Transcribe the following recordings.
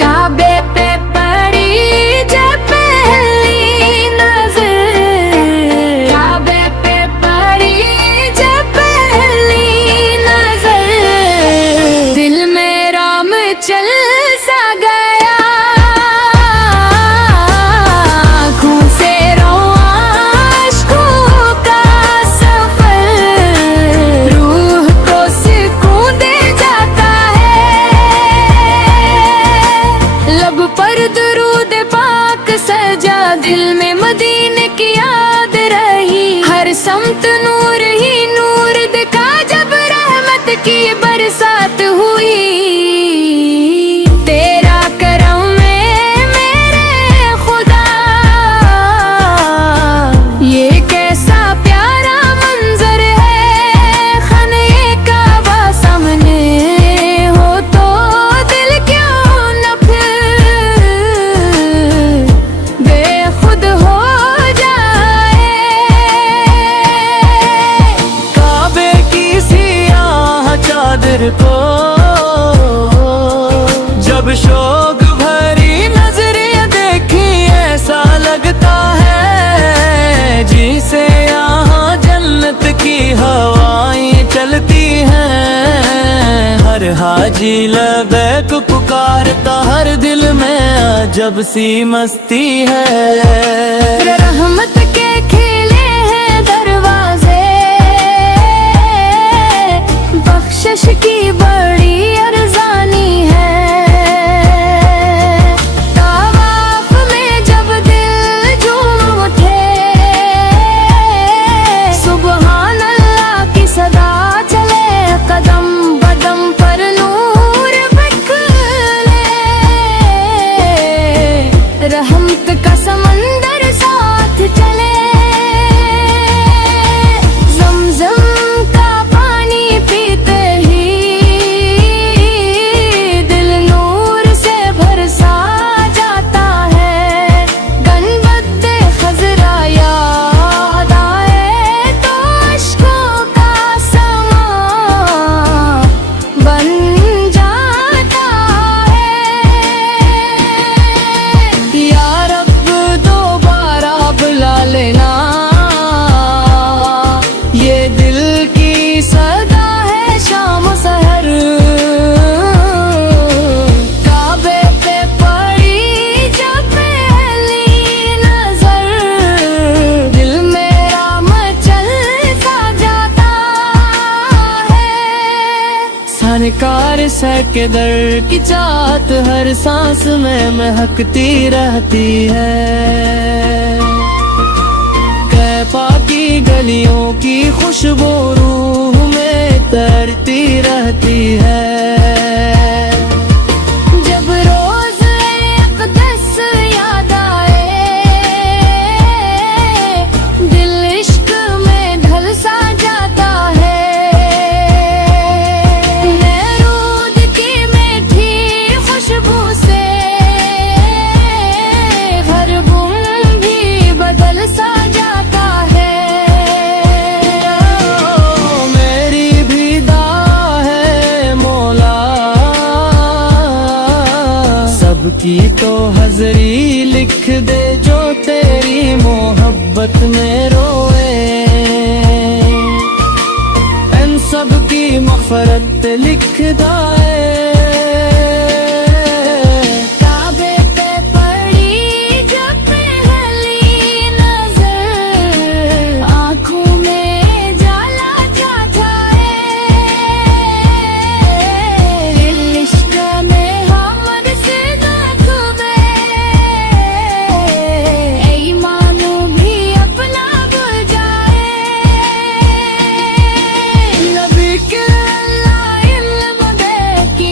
काबे पे पड़ी जब पहली नजर, काबे पे पड़ी जब पहली नजर, दिल में राम चल सा गया, आँखों से रोआ अश्कों का सफर, रूह को सुकून दे जाता है, लब पर दुरूद पाक सजा, दिल में मदीने की याद रही, हर समत नूर ही नूर दिखा, जब रहमत की बरसात हुई। तेरा करम में मेरे खुदा, ये कैसा प्यारा मंजर है, खाने काबा सामने हो तो दिल क्यों न फिर बेखुद हो जाए। काबे की सियाह चादर को जब शोक भरी नजरें देखी, ऐसा लगता है जिसे यहाँ जन्नत की हवाएं चलती हैं। हर हाजी लबैक पुकारता, हर दिल में अजब सी मस्ती है। रहमत के खिले हैं दरवाजे, बख्शिश की बड़ी अरज़ानी है, तवाफ में जब दिल झूम उठे, सुबहान अल्लाह की सदा चले, कदम बदम पर नूर बिखरे, रहमत का समंदर साथ चले, ज़मज़म का पानी पीते ही दिल नूर से भरसा जाता है, गनबद खज़रा याद आए तो अश्कों का समा बन जाता है। या रब दोबारा बुला लेना, ये दिल की सदा है शाम सहर, काबे पे पड़ी जब पहली नजर, दिल मेरा मचल सा जाता है। सनकार सके दर की चाहत हर सांस में महकती रहती है, कैफा की गलियों की खुशबू रूह में तैरती रहती है। जब रोज अक़दस याद आए, दिल इश्क में ढल सा जाता है, नैरूद की मीठी खुशबू से हर गुम भी बदल सा जाता है। मेरी भी दुआ है मौला, सबकी तो हज़री लिख दे, जो तेरी मोहब्बत में रोए, इन सब की मग़फ़रत लिख दाए। काबे पे पड़ी जब पहली नजर, आँखों में जाला छा जाए, दिल इश्क में हमद से डूबे, ईमानो भी अपना भूल जाए। नबी के अल्लाह इल्म दे कि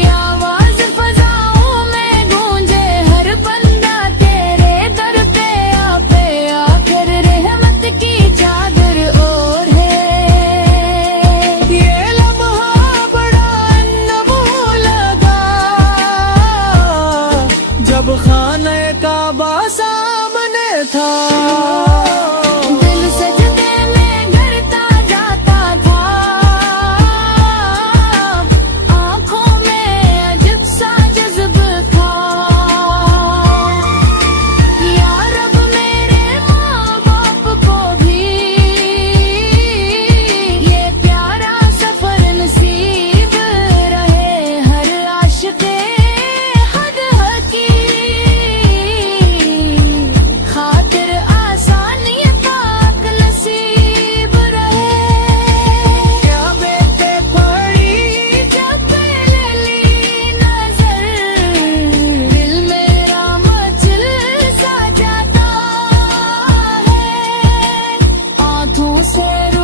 शेर